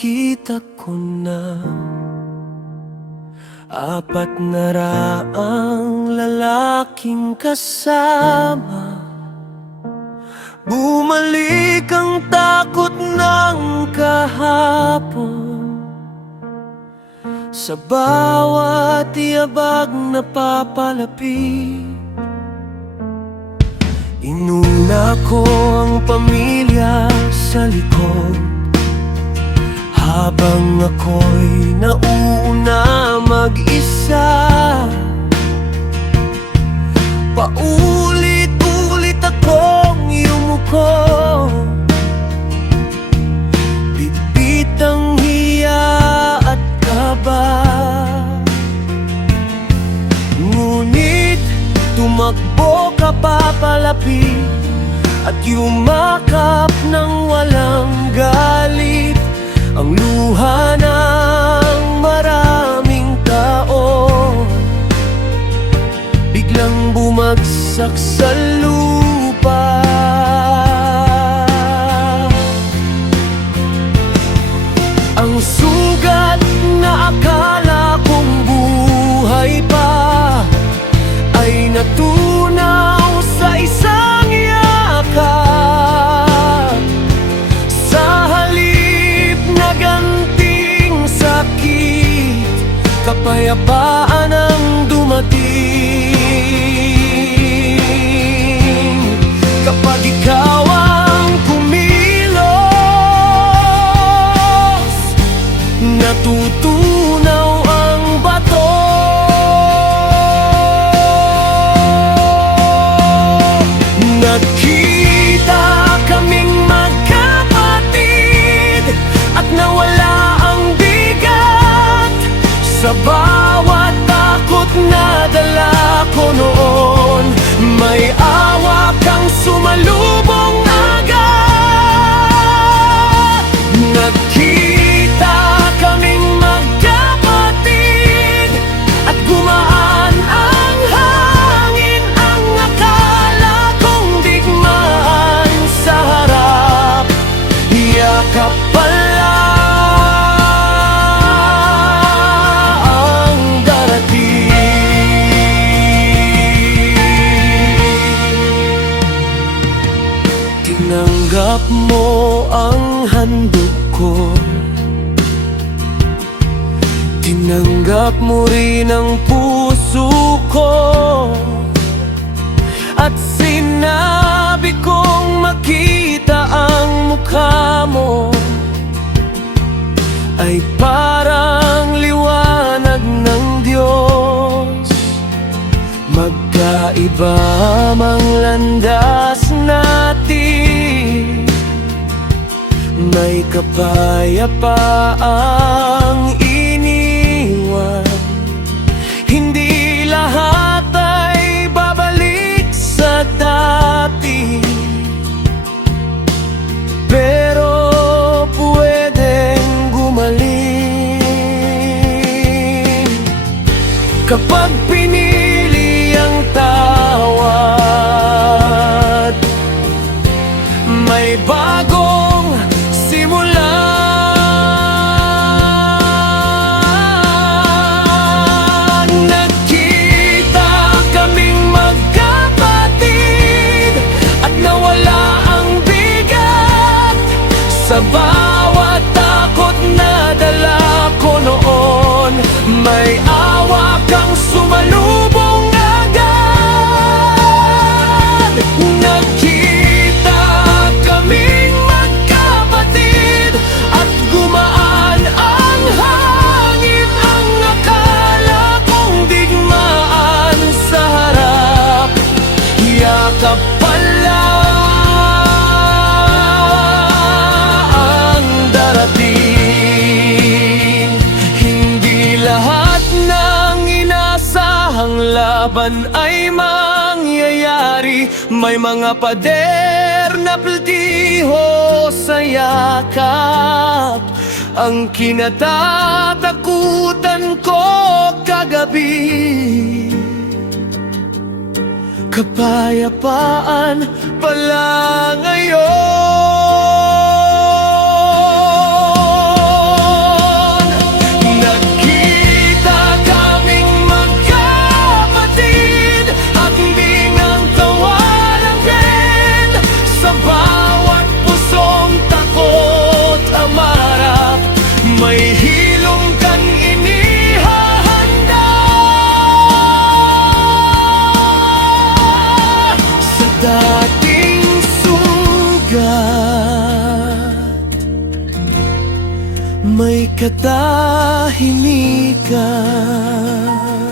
nakita ko na 4 na raang lalaking kasama. Bumalik ang takot ng kahapon. Sa bawat yabag na papalapit, inuna ko ang pamilya sa likod, habang ako'y nauna mag-isa. Paulit-ulit akong yumuko, bitbit ang hiya at kaba. Ngunit tumakbo ka papalapit at yumakap ng walang galit, ang luha ng maraming tao biglang bumagsak sa lupa. Ang sugat na akala kong buhay pa ay natunaw sa isang yakap. Sa halip na ganting sakit, kapayapaan ang dumating. Kapag ikaw ang kumilos, natutunaw ang bato. Nagkita kaming magkapatid at nawala ang bigat. Sa bawat takot na dala ko noon, may awa kang sumalubong agad. Nagkita kaming magkapatid at gumaan ang hangin. Ang akala kong digmaan sa harap, yakap pala ang darating. Tinanggap mo ang handog ko, tinanggap mo rin ang puso ko, at sinabi kong makita ang mukha mo ay parang liwanag ng Diyos. Magkaiba mang landas natin, may kapayapaang iniwan. Hindi lahat ay babalik sa dati, pero pwedeng gumaling kapag pinili ang tawad. May bagong simula. Nagkita kaming magkapatid at nawala ang bigat. Sa bawat takot na dala ko noon, may awa kang sumalubong agad. Nagkita kaming magkapatid at gumaan ang hangin. Ang akala kong digmaan sa harap, yakap pala ang darating. Hindi lahat ng inasahang laban ay mangyayari. May mga pader na platiho sa yakap, ang kinatatakutan ko kagabi. Kapayapaan pala ngayon. may katahimikan.